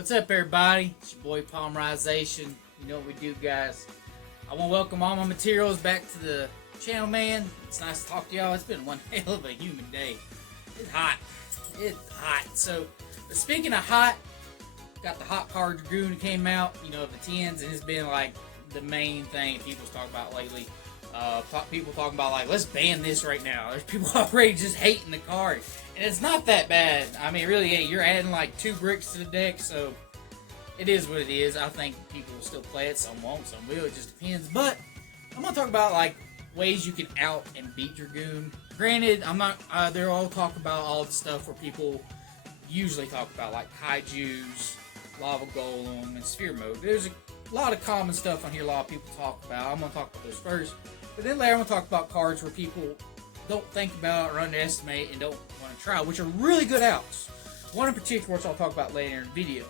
What's up, everybody? It's your boy Polymerization. You know what we do, guys. I want to welcome all my materials back to the channel, man. It's nice to talk to y'all. It's been one hell of a humid day. It's hot. It's hot. So, but speaking of hot, got the hot car Dragoon that came out, you know, the 10s, and it's been like the main thing people's talking about lately. People talking about, like, let's ban this right now. There's people already just hating the card. And it's not that bad. I mean, it really ain't. You're adding like 2 bricks to the deck, so it is what it is. I think people will still play it. Some won't, some will. It just depends. But I'm going to talk about, like, ways you can out and beat Dragoon. Granted, I'm not, they're all talk about all the stuff where people usually talk about, like Kaijus, Lava Golem, and Sphere Mode. There's a lot of common stuff on here a lot of people talk about. I'm going to talk about those first. But then later I'm going to talk about cards where people don't think about or underestimate and don't want to try, which are really good outs. One in particular, which I'll talk about later in the video.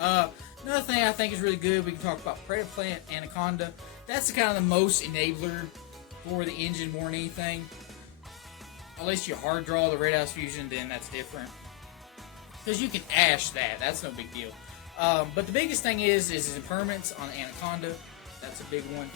Another thing I think is really good, we can talk about Predator Plant, Anaconda. That's the kind of the most enabler for the engine more than anything. Unless you hard draw the Red House Fusion, then that's different. Because you can ash that, that's no big deal. But the biggest thing is impermanence on the Anaconda. That's a big one.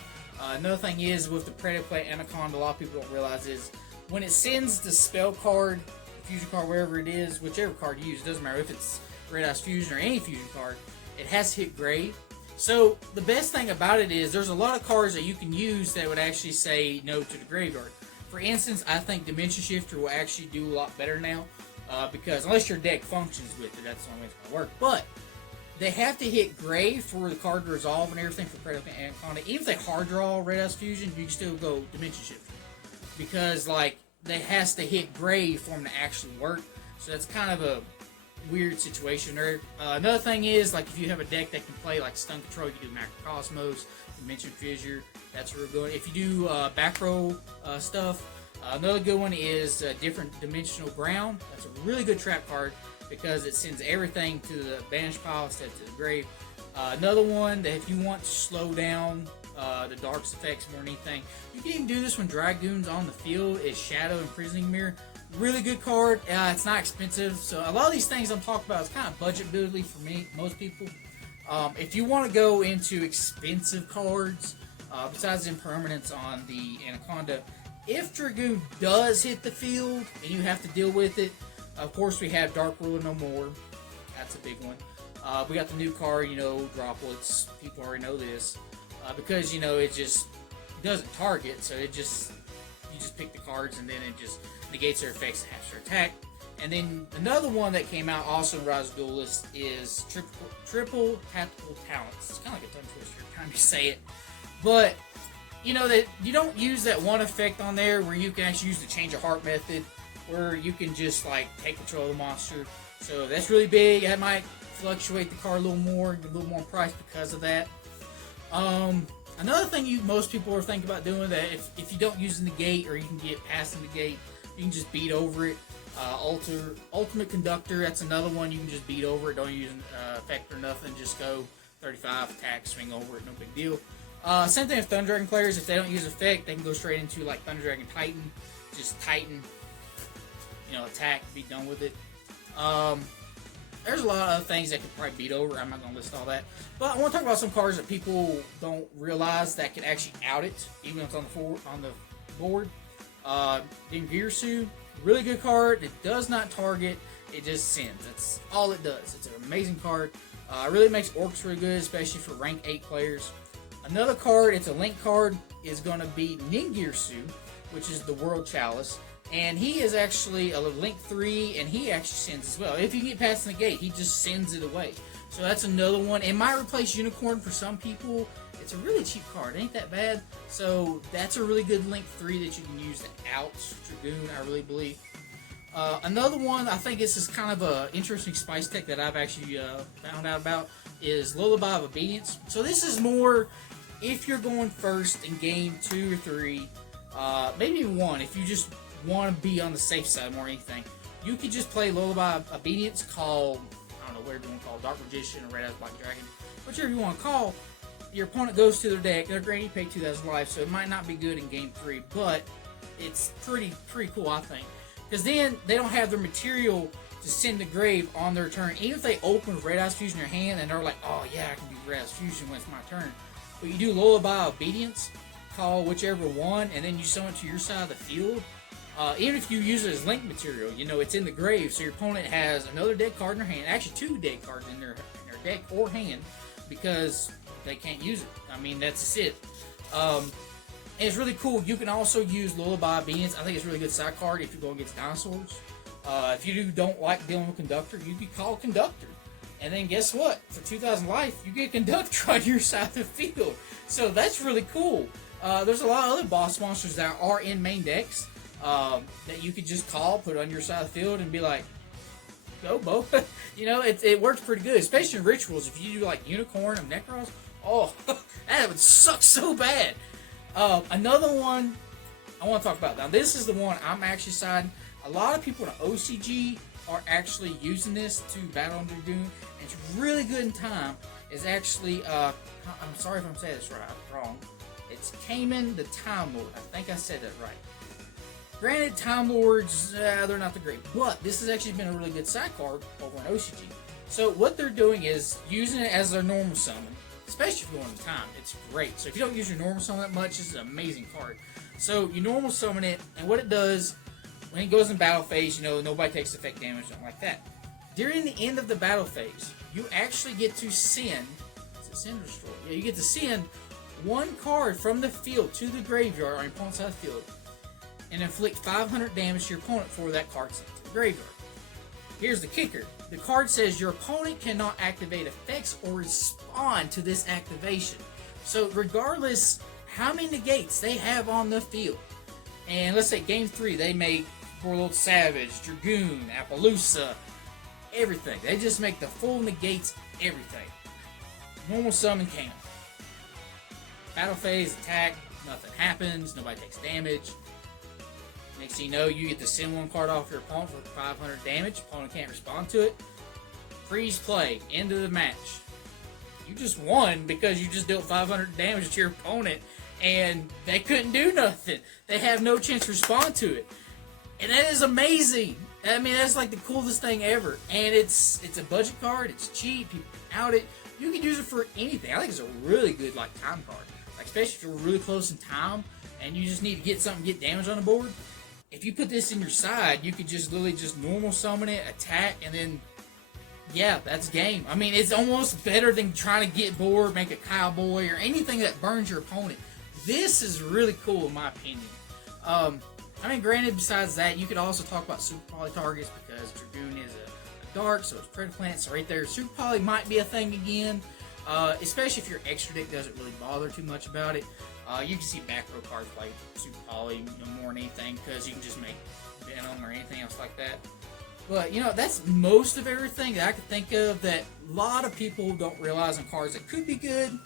Another thing is with the Predator Plant Anaconda, a lot of people don't realize is when it sends the spell card, fusion card, wherever it is, whichever card you use, doesn't matter if it's Red House Fusion or any fusion card, it has to hit grave. So the best thing about it is there's a lot of cards that you can use that would actually say no to the graveyard. For instance, I think Dimension Shifter will actually do a lot better now because unless your deck functions with it, that's the only way it's going to work. But they have to hit grave for the card to resolve and everything for Predator and Anaconda. Even if they hard draw Red House Fusion, you can still go Dimension Shifter. Because, like, they has to hit grave for them to actually work. So that's kind of a weird situation there. Another thing is, like, if you have a deck that can play, like, Stun Control, you can do Macrocosmos, Dimension Fissure. That's where we're going. If you do back row stuff, another good one is Different Dimensional Ground. That's a really good trap card because it sends everything to the banish pile instead to the grave. Another one that if you want to slow down the darks effects more than anything, you can even do this when Dragoon's on the field, is Shadow Imprisoning Mirror. Really good card. It's not expensive, so a lot of these things I'm talking about is kind of budget buildly for me, most people. If you want to go into expensive cards, besides impermanence on the Anaconda, if Dragoon does hit the field and you have to deal with it, of course we have Dark Ruler No More. That's a big one. We got the new card, you know, Droplets. People already know this. Because, you know, it just doesn't target, so it just, you just pick the cards and then it just negates their effects and halves their attack. And then another one that came out also in Rise of Duelist is Triple Tactical Talents. It's kind of like a tongue twister every time you say it. But, you know, that you don't use that one effect on there where you can actually use the Change of Heart method, where you can just, like, take control of the monster. So that's really big. That might fluctuate the card a little more, get a little more price because of that. Another thing most people are thinking about doing that if you don't use the negate or you can get past the negate, you can just beat over it. Ultimate Conductor, that's another one you can just beat over it. Don't use an effect or nothing. Just go 35 attack, swing over it, no big deal. Same thing with Thunder Dragon players. If they don't use effect, they can go straight into like Thunder Dragon Titan. Just Titan, you know, attack, be done with it. There's a lot of other things that could probably beat over. I'm not going to list all that. But I want to talk about some cards that people don't realize that can actually out it, even if it's on the board. Dingirsu, really good card. It does not target. It just sends. That's all it does. It's an amazing card. It really makes Orcs really good, especially for rank 8 players. Another card, it's a link card, is going to be Ningirsu, which is the World Chalice. And he is actually a link 3, and he actually sends as well. If you get past the gate, he just sends it away. So that's another one. It might replace Unicorn for some people. It's a really cheap card. It ain't that bad. So that's a really good link 3 that you can use to out Dragoon, I really believe. Another one, I think this is kind of an interesting spice tech that I've actually found out about, is Lullaby of Obedience. So this is more if you're going first in game 2 or 3, maybe even 1, if you just want to be on the safe side more than anything, you could just play Lullaby of Obedience, call, I don't know, whatever you want to call, Dark Magician or Red House Black Dragon, whichever you want to call. Your opponent goes to their deck. They're granted you pay 2,000 life, so it might not be good in game 3, but it's pretty cool, I think. Because then they don't have their material to to send the grave on their turn. Even if they open with Red Eyes Fusion in their hand and they're like, oh yeah, I can do Red Eyes Fusion when it's my turn. But you do Lullaby Obedience, call whichever one, and then you summon it to your side of the field. Even if you use it as link material, you know, it's in the grave, so your opponent has another dead card in their hand, actually 2 dead cards in their deck or hand, because they can't use it. I mean, that's it. And it's really cool. You can also use Lullaby Obedience. I think it's a really good side card if you go against dinosaurs. If you don't like dealing with Conductor, you can call Conductor. And then guess what? For 2,000 life, you get Conductor on your side of the field. So that's really cool. There's a lot of other boss monsters that are in main decks that you could just call, put on your side of the field, and be like, go, Bo. You know, it works pretty good, especially in rituals. If you do like Unicorn of Necros, oh, that would suck so bad. Another one I want to talk about. Now, this is the one I'm actually siding. A lot of people in OCG are actually using this to battle on Dragoon, and it's really good in time. It's actually, I'm sorry if I'm saying this wrong. It's Cayman the Time Lord. I think I said that right. Granted, Time Lords, they're not the great, but this has actually been a really good side card over in OCG. So what they're doing is using it as their normal summon, especially if you want time. It's great. So if you don't use your normal summon that much, this is an amazing card. So you normal summon it, and what it does, when it goes in battle phase, you know, nobody takes effect damage, something like that. During the end of the battle phase, you actually get to send, is it send or destroy? Yeah, you get to send one card from the field to the graveyard on your opponent's side of the field, and inflict 500 damage to your opponent for that card sent to the graveyard. Here's the kicker. The card says your opponent cannot activate effects or respond to this activation. So regardless how many negates they have on the field, and let's say game 3 they make Warlord Savage, Dragoon, Appaloosa, everything. They just make the full negates everything. Normal summon can. Battle phase, attack, nothing happens, nobody takes damage. Next thing you know, you get to send one card off your opponent for 500 damage. Opponent can't respond to it. Freeze play. End of the match. You just won because you just dealt 500 damage to your opponent and they couldn't do nothing. They have no chance to respond to it. And that is amazing. I mean, that's like the coolest thing ever. And it's a budget card. It's cheap. People can out it. You can use it for anything. I think it's a really good like time card. Like, especially if you're really close in time and you just need to get something, get damage on the board. If you put this in your side, you could just literally just normal summon it, attack, and then, yeah, that's game. I mean, it's almost better than trying to get bored, make a cowboy, or anything that burns your opponent. This is really cool in my opinion. I mean, granted, besides that, you could also talk about Super Poly targets because Dragoon is a dark, so it's Predator Plant, so right there, Super Poly might be a thing again, especially if your extra deck doesn't really bother too much about it. You can see back row cards like Super Poly more than anything because you can just make Venom or anything else like that. But, you know, that's most of everything that I could think of that a lot of people don't realize on cards that could be good.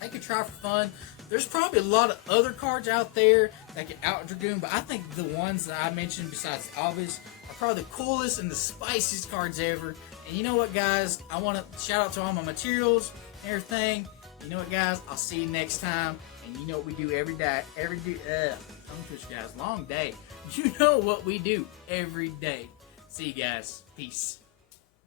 They could try for fun. There's probably a lot of other cards out there that could out Dragoon, but I think the ones that I mentioned besides the obvious are probably the coolest and the spiciest cards ever. And you know what, guys? I want to shout out to all my materials and everything. You know what, guys? I'll see you next time. And you know what we do every day. Tongue twitch, guys. Long day. You know what we do every day. See you guys. Peace.